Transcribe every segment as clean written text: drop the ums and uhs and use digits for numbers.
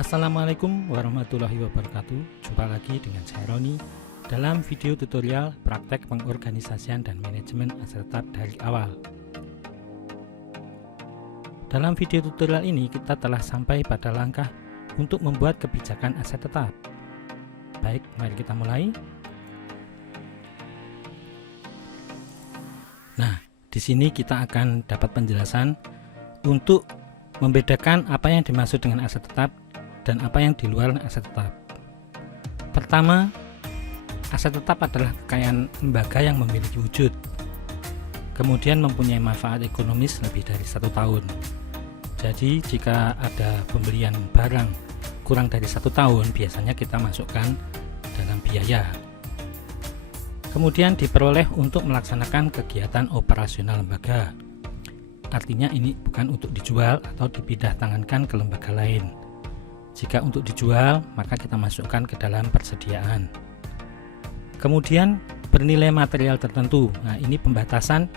Assalamualaikum warahmatullahi wabarakatuh. Jumpa lagi dengan saya Roni dalam video tutorial praktek pengorganisasian dan manajemen aset tetap dari awal. Dalam video tutorial ini kita telah sampai pada langkah untuk membuat kebijakan aset tetap. Baik, mari kita mulai. Nah, di sini kita akan dapat penjelasan untuk membedakan apa yang dimaksud dengan aset tetap dan apa yang di luar aset tetap. Pertama, aset tetap adalah kekayaan lembaga yang memiliki wujud, kemudian mempunyai manfaat ekonomis lebih dari 1 tahun. Jadi jika ada pembelian barang kurang dari 1 tahun, biasanya kita masukkan dalam biaya. Kemudian diperoleh untuk melaksanakan kegiatan operasional lembaga. Artinya ini bukan untuk dijual atau dipindah tangankan ke lembaga lain. Jika untuk dijual, maka kita masukkan ke dalam persediaan. Kemudian bernilai material tertentu. Nah, ini pembatasan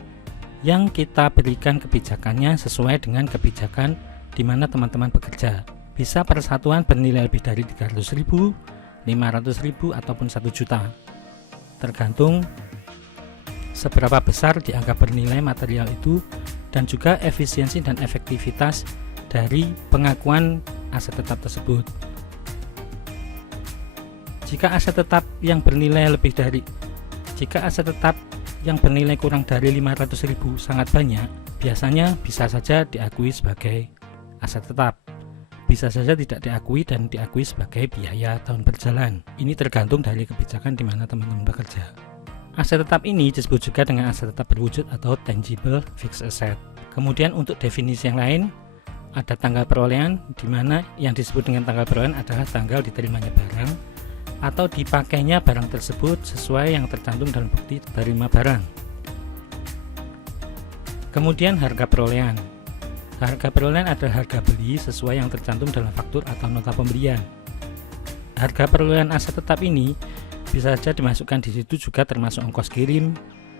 yang kita berikan kebijakannya sesuai dengan kebijakan di mana teman-teman bekerja. Bisa persatuan bernilai lebih dari 300.000, 500.000 ataupun 1 juta. Tergantung seberapa besar dianggap bernilai material itu dan juga efisiensi dan efektivitas dari pengakuan aset tetap tersebut. Jika aset tetap yang bernilai kurang dari 500.000 sangat banyak, biasanya bisa saja diakui sebagai aset tetap. Bisa saja tidak diakui dan diakui sebagai biaya tahun berjalan. Ini tergantung dari kebijakan di mana teman-teman bekerja. Aset tetap ini disebut juga dengan aset tetap berwujud atau tangible fixed asset. Kemudian untuk definisi yang lain, ada tanggal perolehan, di mana yang disebut dengan tanggal perolehan adalah tanggal diterimanya barang atau dipakainya barang tersebut sesuai yang tercantum dalam bukti penerima barang. Kemudian harga perolehan. Harga perolehan adalah harga beli sesuai yang tercantum dalam faktur atau nota pembelian. Harga perolehan aset tetap ini bisa saja dimasukkan di situ juga termasuk ongkos kirim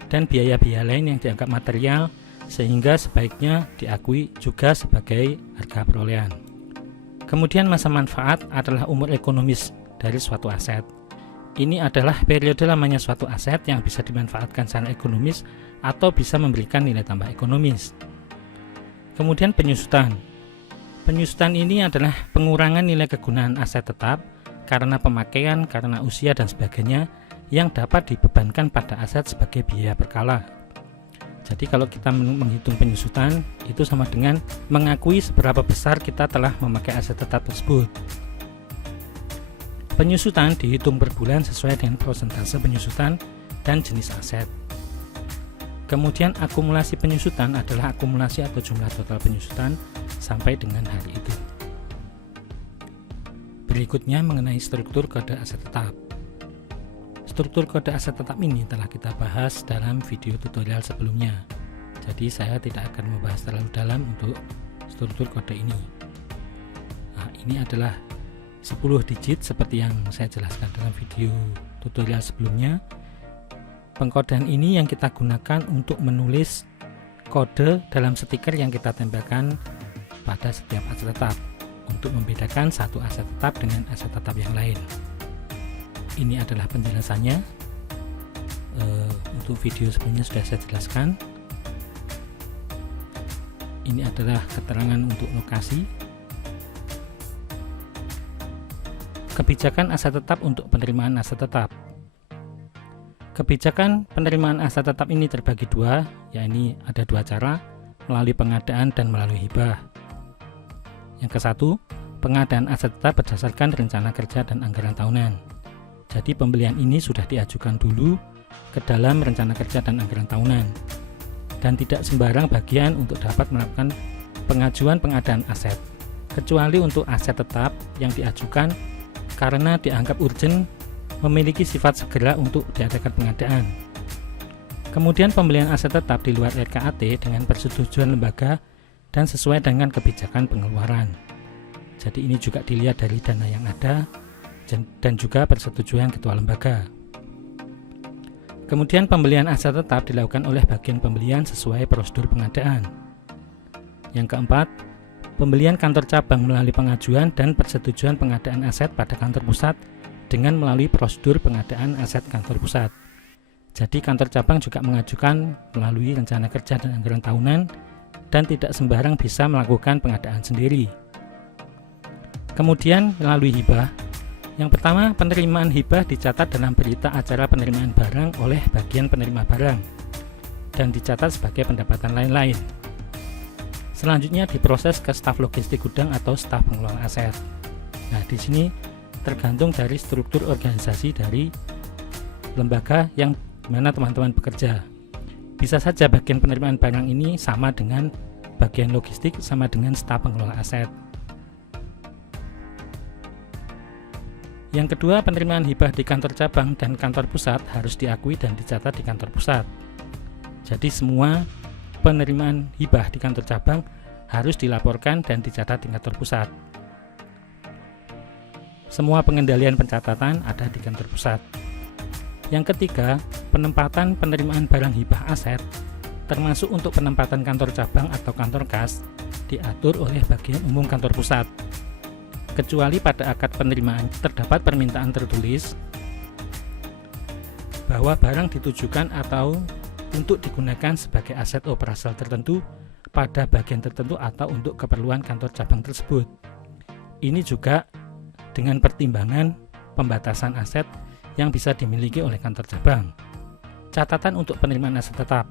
dan biaya-biaya lain yang dianggap material, sehingga sebaiknya diakui juga sebagai harga perolehan. Kemudian masa manfaat adalah umur ekonomis dari suatu aset. Ini adalah periode lamanya suatu aset yang bisa dimanfaatkan secara ekonomis atau bisa memberikan nilai tambah ekonomis. Kemudian penyusutan. Penyusutan ini adalah pengurangan nilai kegunaan aset tetap karena pemakaian, karena usia dan sebagainya yang dapat dibebankan pada aset sebagai biaya berkala. Jadi kalau kita menghitung penyusutan, itu sama dengan mengakui seberapa besar kita telah memakai aset tetap tersebut. Penyusutan dihitung per bulan sesuai dengan persentase penyusutan dan jenis aset. Kemudian akumulasi penyusutan adalah akumulasi atau jumlah total penyusutan sampai dengan hari itu. Berikutnya mengenai struktur kode aset tetap. Struktur kode aset tetap ini telah kita bahas dalam video tutorial sebelumnya. Jadi saya tidak akan membahas terlalu dalam untuk struktur kode ini. Nah, ini adalah 10 digit seperti yang saya jelaskan dalam video tutorial sebelumnya. Pengkodean ini yang kita gunakan untuk menulis kode dalam stiker yang kita tempelkan pada setiap aset tetap untuk membedakan satu aset tetap dengan aset tetap yang lain. Ini adalah penjelasannya. Untuk video sebelumnya sudah saya jelaskan. Ini adalah keterangan untuk lokasi. Kebijakan aset tetap untuk penerimaan aset tetap. Kebijakan penerimaan aset tetap ini terbagi dua, yakni ada 2 cara, melalui pengadaan dan melalui hibah. Yang ke-1, pengadaan aset tetap berdasarkan rencana kerja dan anggaran tahunan. Jadi pembelian ini sudah diajukan dulu ke dalam rencana kerja dan anggaran tahunan, dan tidak sembarang bagian untuk dapat melakukan pengajuan pengadaan aset, kecuali untuk aset tetap yang diajukan karena dianggap urgent, memiliki sifat segera untuk diadakan pengadaan. Kemudian pembelian aset tetap di luar RKAT dengan persetujuan lembaga dan sesuai dengan kebijakan pengeluaran. Jadi ini juga dilihat dari dana yang ada dan juga persetujuan ketua lembaga. Kemudian pembelian aset tetap dilakukan oleh bagian pembelian sesuai prosedur pengadaan. Yang keempat, Pembelian kantor cabang melalui pengajuan dan persetujuan pengadaan aset pada kantor pusat dengan melalui prosedur pengadaan aset kantor pusat. Jadi kantor cabang juga mengajukan melalui rencana kerja dan anggaran tahunan dan tidak sembarang bisa melakukan pengadaan sendiri. Kemudian melalui hibah. Yang pertama, penerimaan hibah dicatat dalam berita acara penerimaan barang oleh bagian penerima barang dan dicatat sebagai pendapatan lain-lain. Selanjutnya diproses ke staf logistik gudang atau staf pengelola aset. Nah, di sini tergantung dari struktur organisasi dari lembaga yang mana teman-teman bekerja. Bisa saja bagian penerimaan barang ini sama dengan bagian logistik, sama dengan staf pengelola aset. Yang kedua, penerimaan hibah di kantor cabang dan kantor pusat harus diakui dan dicatat di kantor pusat. Jadi semua penerimaan hibah di kantor cabang harus dilaporkan dan dicatat di kantor pusat. Semua pengendalian pencatatan ada di kantor pusat. Yang ketiga, penempatan penerimaan barang hibah aset, termasuk untuk penempatan kantor cabang atau kantor kas, diatur oleh bagian umum kantor pusat. Kecuali pada akad penerimaan terdapat permintaan tertulis bahwa barang ditujukan atau untuk digunakan sebagai aset operasional tertentu pada bagian tertentu atau untuk keperluan kantor cabang tersebut. Ini juga dengan pertimbangan pembatasan aset yang bisa dimiliki oleh kantor cabang. Catatan untuk penerimaan aset tetap.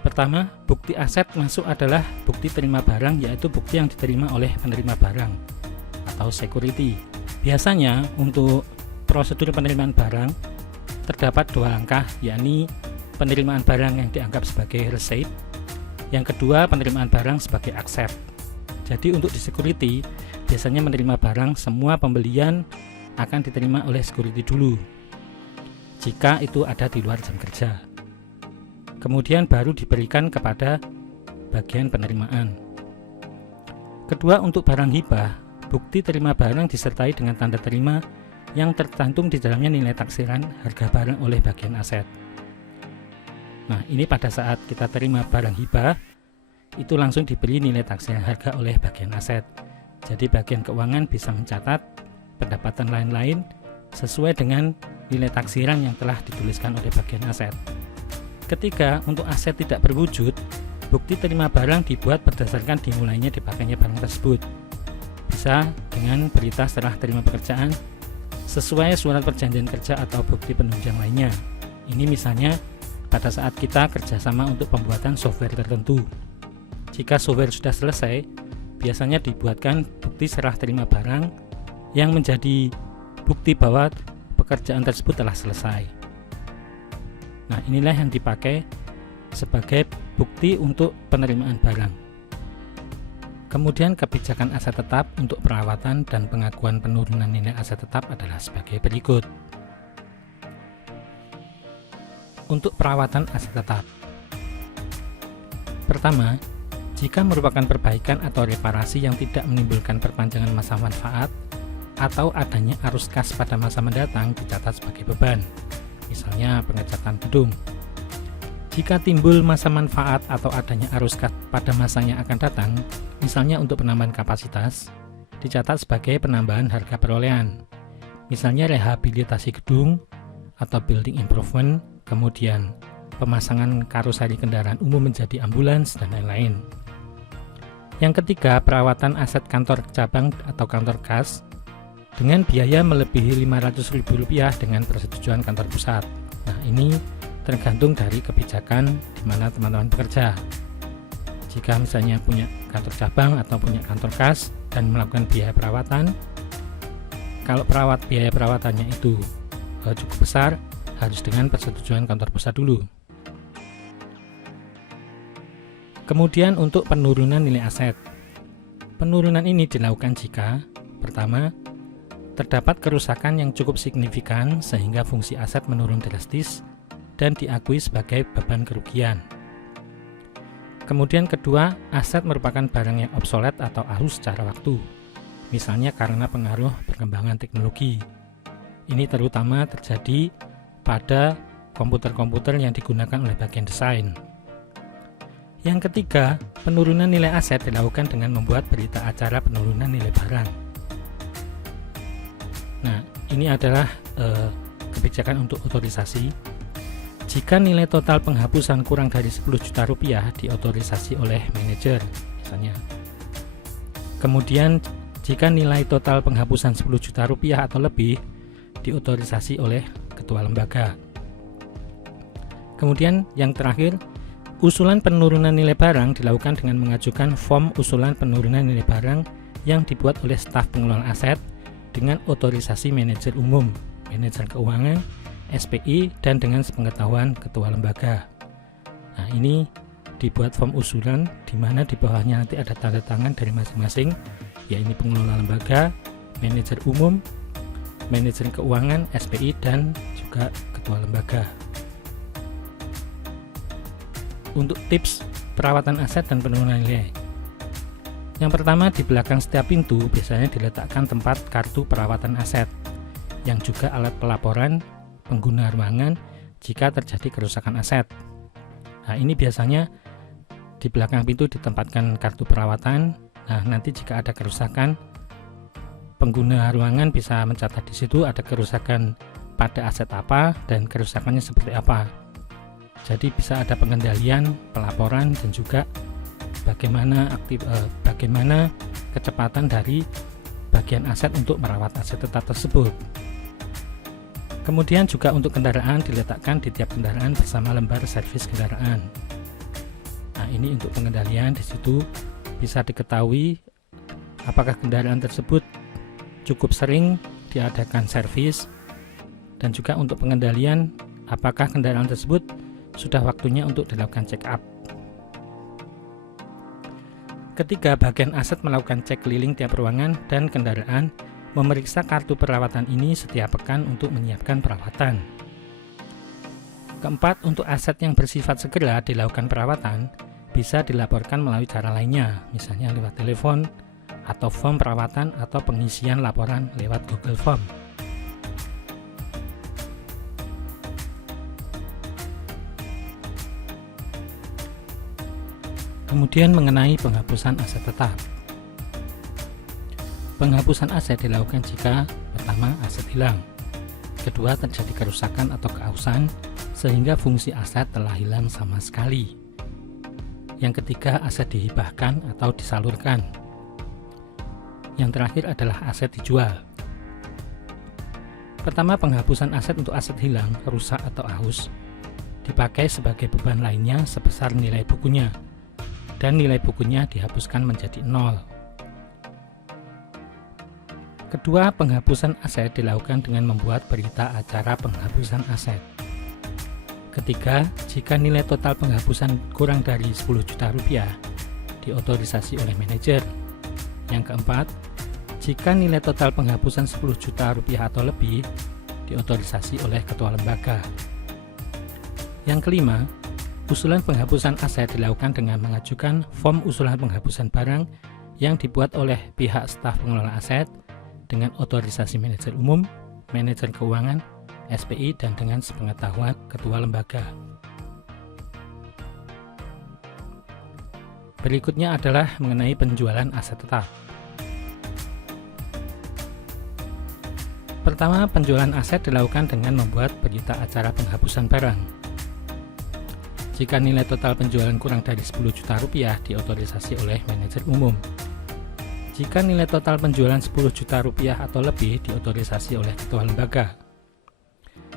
Pertama, bukti aset masuk adalah bukti terima barang, yaitu bukti yang diterima oleh penerima barang atau security. Biasanya untuk prosedur penerimaan barang terdapat dua langkah, yakni penerimaan barang yang dianggap sebagai receipt, yang kedua penerimaan barang sebagai accept. Jadi untuk di security biasanya menerima barang, semua pembelian akan diterima oleh security dulu jika itu ada di luar jam kerja. Kemudian baru diberikan kepada bagian penerimaan. Kedua, untuk barang hibah, bukti terima barang disertai dengan tanda terima yang tercantum di dalamnya nilai taksiran harga barang oleh bagian aset. Nah, ini pada saat kita terima barang hibah, itu langsung diberi nilai taksiran harga oleh bagian aset. Jadi bagian keuangan bisa mencatat pendapatan lain-lain sesuai dengan nilai taksiran yang telah dituliskan oleh bagian aset. Ketiga, untuk aset tidak berwujud, bukti terima barang dibuat berdasarkan dimulainya dipakainya barang tersebut. Bisa dengan berita setelah terima pekerjaan, sesuai surat perjanjian kerja atau bukti penunjang lainnya. Ini misalnya pada saat kita kerjasama untuk pembuatan software tertentu. Jika software sudah selesai, biasanya dibuatkan bukti serah terima barang yang menjadi bukti bahwa pekerjaan tersebut telah selesai. Nah, inilah yang dipakai sebagai bukti untuk penerimaan barang. Kemudian kebijakan aset tetap untuk perawatan dan pengakuan penurunan nilai aset tetap adalah sebagai berikut. Untuk perawatan aset tetap. Pertama, jika merupakan perbaikan atau reparasi yang tidak menimbulkan perpanjangan masa manfaat atau adanya arus kas pada masa mendatang, dicatat sebagai beban. Misalnya pengecatan gedung. Jika timbul masa manfaat atau adanya arus kas pada masa yang akan datang, misalnya untuk penambahan kapasitas, dicatat sebagai penambahan harga perolehan. Misalnya rehabilitasi gedung atau building improvement, kemudian pemasangan karoseri kendaraan umum menjadi ambulans, dan lain-lain. Yang ketiga, perawatan aset kantor cabang atau kantor kas dengan biaya melebihi Rp500.000 dengan persetujuan kantor pusat. Nah, ini tergantung dari kebijakan di mana teman-teman bekerja. Jika misalnya punya kantor cabang atau punya kantor kas dan melakukan biaya perawatan, kalau biaya perawatannya itu cukup besar, harus dengan persetujuan kantor pusat dulu. Kemudian untuk penurunan nilai aset. Penurunan ini dilakukan jika pertama, terdapat kerusakan yang cukup signifikan sehingga fungsi aset menurun drastis dan diakui sebagai beban kerugian. Kemudian kedua, aset merupakan barang yang obsolet atau arus secara waktu, misalnya karena pengaruh perkembangan teknologi. Ini terutama terjadi pada komputer-komputer yang digunakan oleh bagian desain. Yang ketiga, penurunan nilai aset dilakukan dengan membuat berita acara penurunan nilai barang. Nah, ini adalah kebijakan untuk otorisasi. Jika nilai total penghapusan kurang dari 10 juta rupiah diotorisasi oleh manajer misalnya. Kemudian jika nilai total penghapusan 10 juta rupiah atau lebih diotorisasi oleh ketua lembaga. Kemudian yang terakhir, usulan penurunan nilai barang dilakukan dengan mengajukan form usulan penurunan nilai barang yang dibuat oleh staf pengelola aset dengan otorisasi manajer umum, manajer keuangan, SPI, dan dengan sepengetahuan ketua lembaga. Nah, ini dibuat form usulan di mana di bawahnya nanti ada tanda tangan dari masing-masing, yaitu pengelola lembaga, manajer umum, manajer keuangan, SPI, dan juga ketua lembaga. Untuk tips perawatan aset dan penurunan nilai. Yang pertama, di belakang setiap pintu biasanya diletakkan tempat kartu perawatan aset, yang juga alat pelaporan pengguna ruangan jika terjadi kerusakan aset. Nah, ini biasanya di belakang pintu ditempatkan kartu perawatan. Nah, nanti jika ada kerusakan, pengguna ruangan bisa mencatat di situ ada kerusakan pada aset apa dan kerusakannya seperti apa. Jadi bisa ada pengendalian, pelaporan, dan juga bagaimana kecepatan dari bagian aset untuk merawat aset tetap tersebut. Kemudian juga untuk kendaraan diletakkan di tiap kendaraan bersama lembar servis kendaraan. Nah, ini untuk pengendalian, di situ bisa diketahui apakah kendaraan tersebut cukup sering diadakan servis, dan juga untuk pengendalian apakah kendaraan tersebut sudah waktunya untuk dilakukan check up. Ketiga, bagian aset melakukan cek keliling tiap ruangan dan kendaraan, memeriksa kartu perawatan ini setiap pekan untuk menyiapkan perawatan. Keempat, untuk aset yang bersifat segera dilakukan perawatan, bisa dilaporkan melalui cara lainnya, misalnya lewat telepon, atau form perawatan, atau pengisian laporan lewat Google Form. Kemudian mengenai penghapusan aset tetap. Penghapusan aset dilakukan jika pertama, aset hilang, kedua, terjadi kerusakan atau keausan sehingga fungsi aset telah hilang sama sekali, yang ketiga, aset dihibahkan atau disalurkan, yang terakhir adalah aset dijual. Pertama, penghapusan aset untuk aset hilang, rusak atau aus dipakai sebagai beban lainnya sebesar nilai bukunya, dan nilai bukunya dihapuskan menjadi 0. Kedua, penghapusan aset dilakukan dengan membuat berita acara penghapusan aset. Ketiga, jika nilai total penghapusan kurang dari 10 juta rupiah diotorisasi oleh manajer. Yang keempat, jika nilai total penghapusan 10 juta rupiah atau lebih diotorisasi oleh ketua lembaga. Yang kelima, usulan penghapusan aset dilakukan dengan mengajukan form usulan penghapusan barang yang dibuat oleh pihak staf pengelola aset dengan otorisasi manajer umum, manajer keuangan, SPI, dan dengan sepengetahuan ketua lembaga. Berikutnya adalah mengenai penjualan aset tetap. Pertama, penjualan aset dilakukan dengan membuat berita acara penghapusan barang. Jika nilai total penjualan kurang dari 10 juta rupiah diotorisasi oleh manajer umum. Jika nilai total penjualan 10 juta rupiah atau lebih diotorisasi oleh ketua lembaga.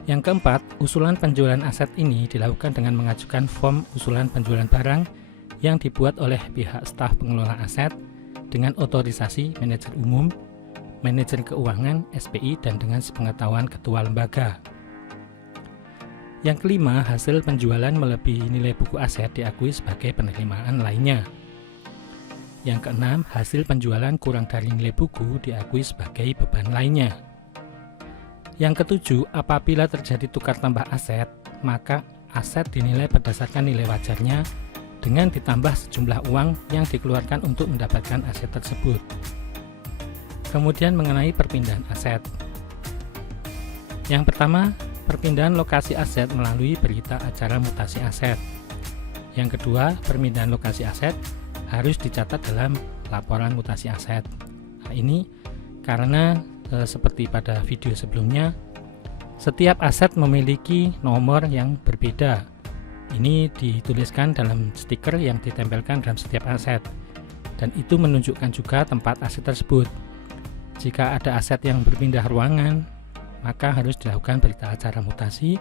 Yang keempat, usulan penjualan aset ini dilakukan dengan mengajukan form usulan penjualan barang yang dibuat oleh pihak staf pengelola aset dengan otorisasi manajer umum, manajer keuangan, SPI, dan dengan sepengetahuan ketua lembaga. Yang kelima, hasil penjualan melebihi nilai buku aset diakui sebagai penerimaan lainnya. Yang keenam, hasil penjualan kurang dari nilai buku diakui sebagai beban lainnya. Yang ketujuh, apabila terjadi tukar tambah aset, maka aset dinilai berdasarkan nilai wajarnya dengan ditambah sejumlah uang yang dikeluarkan untuk mendapatkan aset tersebut. Kemudian mengenai perpindahan aset. Yang pertama, perpindahan lokasi aset melalui berita acara mutasi aset. Yang kedua, permindahan lokasi aset harus dicatat dalam laporan mutasi aset. Nah, ini karena seperti pada video sebelumnya, setiap aset memiliki nomor yang berbeda. Ini dituliskan dalam stiker yang ditempelkan dalam setiap aset, dan itu menunjukkan juga tempat aset tersebut. Jika ada aset yang berpindah ruangan, maka harus dilakukan berita acara mutasi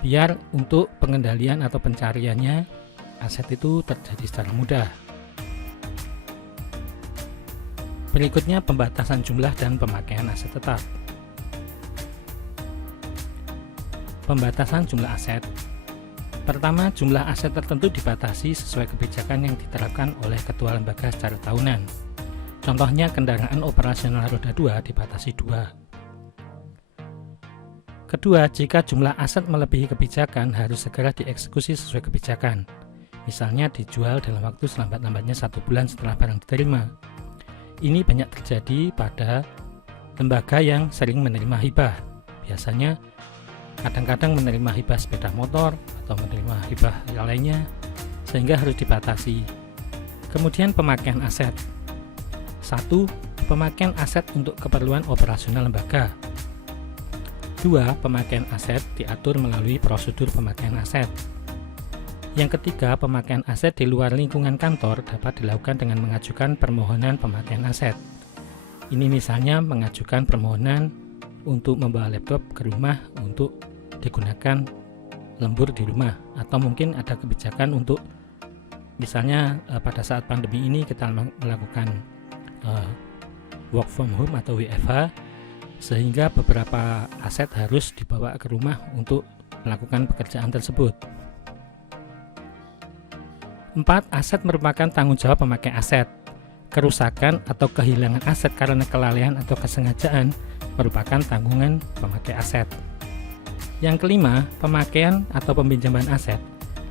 biar untuk pengendalian atau pencariannya aset itu terjadi secara mudah. Berikutnya, pembatasan jumlah dan pemakaian aset tetap. Pembatasan jumlah aset. Pertama, jumlah aset tertentu dibatasi sesuai kebijakan yang diterapkan oleh ketua lembaga secara tahunan. Contohnya, kendaraan operasional roda 2 dibatasi 2. Kedua, jika jumlah aset melebihi kebijakan harus segera dieksekusi sesuai kebijakan. Misalnya dijual dalam waktu selambat-lambatnya 1 bulan setelah barang diterima. Ini banyak terjadi pada lembaga yang sering menerima hibah. Biasanya kadang-kadang menerima hibah sepeda motor atau menerima hibah yang lainnya, sehingga harus dibatasi. Kemudian pemakaian aset. 1. Pemakaian aset untuk keperluan operasional lembaga. 2. Pemakaian aset diatur melalui prosedur pemakaian aset. Yang ketiga, pemakaian aset di luar lingkungan kantor dapat dilakukan dengan mengajukan permohonan pemakaian aset. Ini misalnya mengajukan permohonan untuk membawa laptop ke rumah untuk digunakan lembur di rumah, atau mungkin ada kebijakan untuk misalnya pada saat pandemi ini kita melakukan work from home atau WFH, sehingga beberapa aset harus dibawa ke rumah untuk melakukan pekerjaan tersebut. 4. Aset merupakan tanggung jawab pemakai aset. Kerusakan atau kehilangan aset karena kelalaian atau kesengajaan merupakan tanggungan pemakai aset. Yang kelima, pemakaian atau peminjaman aset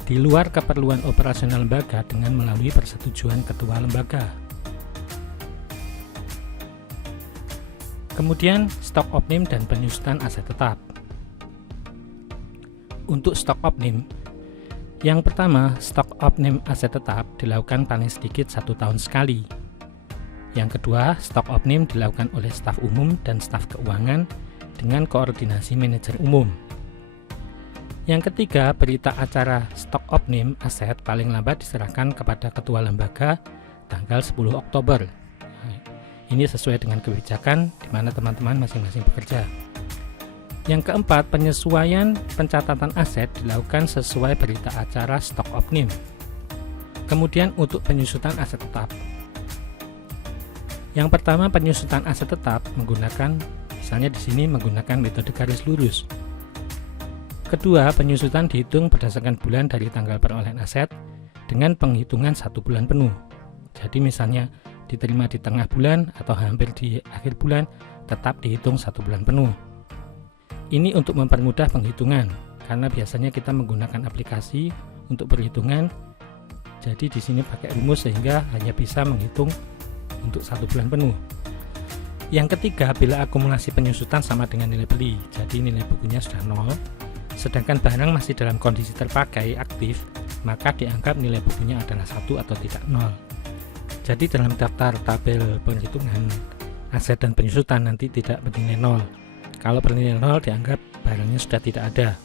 di luar keperluan operasional lembaga dengan melalui persetujuan ketua lembaga. Kemudian, stok opnim dan penyusutan aset tetap. Untuk stok opnim, yang pertama, stok opnim aset tetap dilakukan paling sedikit 1 tahun sekali. Yang kedua, stok opnim dilakukan oleh staf umum dan staf keuangan dengan koordinasi manajer umum. Yang ketiga, berita acara stok opnim aset paling lambat diserahkan kepada ketua lembaga tanggal 10 Oktober. Ini sesuai dengan kebijakan di mana teman-teman masing-masing bekerja. Yang keempat, penyesuaian pencatatan aset dilakukan sesuai berita acara stok opnim. Kemudian untuk penyusutan aset tetap. Yang pertama, penyusutan aset tetap menggunakan, misalnya di sini menggunakan metode garis lurus. Kedua, penyusutan dihitung berdasarkan bulan dari tanggal perolehan aset dengan penghitungan 1 bulan penuh. Jadi misalnya diterima di tengah bulan atau hampir di akhir bulan, tetap dihitung 1 bulan penuh. Ini untuk mempermudah penghitungan, karena biasanya kita menggunakan aplikasi untuk perhitungan. Jadi di sini pakai rumus sehingga hanya bisa menghitung untuk 1 bulan penuh. Yang ketiga, bila akumulasi penyusutan sama dengan nilai beli, jadi nilai bukunya sudah 0, sedangkan barang masih dalam kondisi terpakai aktif, maka dianggap nilai bukunya adalah 1 atau tidak 0. Jadi dalam daftar tabel penghitungan aset dan penyusutan nanti tidak bernilai 0. Kalau bernilai 0 dianggap barangnya sudah tidak ada.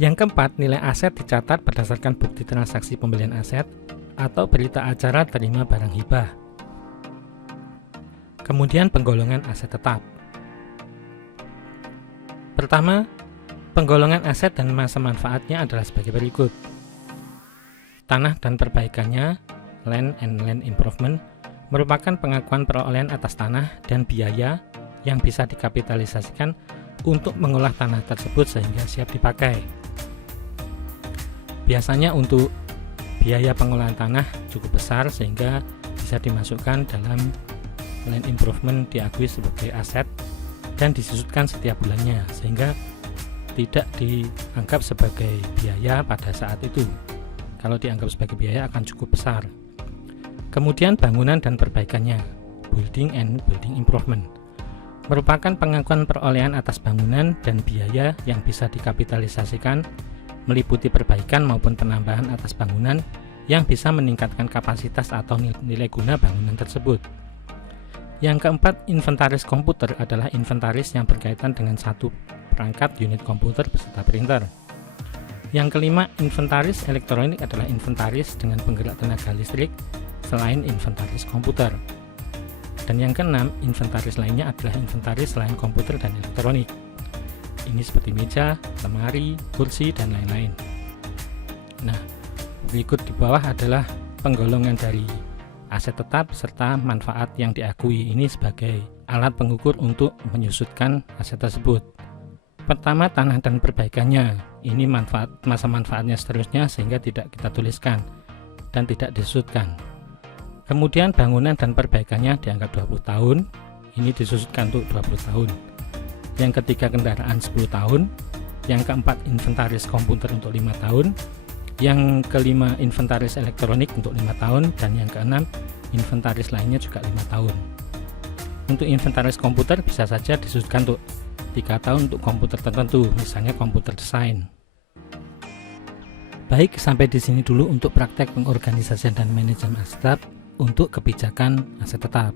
Yang keempat, nilai aset dicatat berdasarkan bukti transaksi pembelian aset atau berita acara terima barang hibah. Kemudian penggolongan aset tetap. Pertama, penggolongan aset dan masa manfaatnya adalah sebagai berikut. Tanah dan perbaikannya, land and land improvement, merupakan pengakuan perolehan atas tanah dan biaya yang bisa dikapitalisasikan untuk mengolah tanah tersebut sehingga siap dipakai. Biasanya untuk biaya pengolahan tanah cukup besar sehingga bisa dimasukkan dalam land improvement, diakui sebagai aset dan disusutkan setiap bulannya sehingga tidak dianggap sebagai biaya pada saat itu. Kalau dianggap sebagai biaya akan cukup besar. Kemudian bangunan dan perbaikannya, building and building improvement, merupakan pengakuan perolehan atas bangunan dan biaya yang bisa dikapitalisasikan meliputi perbaikan maupun penambahan atas bangunan yang bisa meningkatkan kapasitas atau nilai guna bangunan tersebut. Yang keempat, inventaris komputer adalah inventaris yang berkaitan dengan satu perangkat unit komputer beserta printer. Yang kelima, inventaris elektronik adalah inventaris dengan penggerak tenaga listrik selain inventaris komputer. Dan yang keenam, inventaris lainnya adalah inventaris selain komputer dan elektronik. Ini seperti meja, lemari, kursi, dan lain-lain. Nah, berikut di bawah adalah penggolongan dari aset tetap serta manfaat yang diakui ini sebagai alat pengukur untuk menyusutkan aset tersebut. Pertama, tanah dan perbaikannya. Ini masa manfaatnya seterusnya sehingga tidak kita tuliskan dan tidak disusutkan. Kemudian bangunan dan perbaikannya dianggap 20 tahun. Ini disusutkan untuk 20 tahun. Yang ketiga, kendaraan 10 tahun. Yang keempat, inventaris komputer untuk 5 tahun. Yang kelima, inventaris elektronik untuk 5 tahun. Dan yang keenam, inventaris lainnya juga 5 tahun. Untuk inventaris komputer bisa saja disusutkan untuk 3 tahun untuk komputer tertentu, misalnya komputer desain. Baik, sampai di sini dulu untuk praktek pengorganisasian dan manajemen aset tetap untuk kebijakan aset tetap.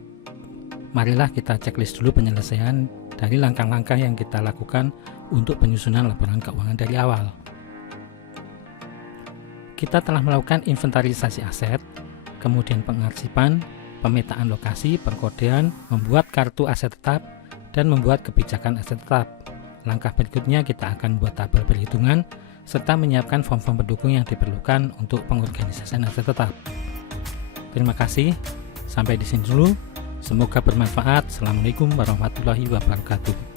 Marilah kita checklist dulu penyelesaian dari langkah-langkah yang kita lakukan untuk penyusunan laporan keuangan dari awal. Kita telah melakukan inventarisasi aset, kemudian pengarsipan, pemetaan lokasi, perkodean, membuat kartu aset tetap, dan membuat kebijakan aset tetap. Langkah berikutnya kita akan membuat tabel perhitungan serta menyiapkan form-form pendukung yang diperlukan untuk pengorganisasian aset tetap. Terima kasih, sampai di sini dulu. Semoga bermanfaat. Assalamualaikum warahmatullahi wabarakatuh.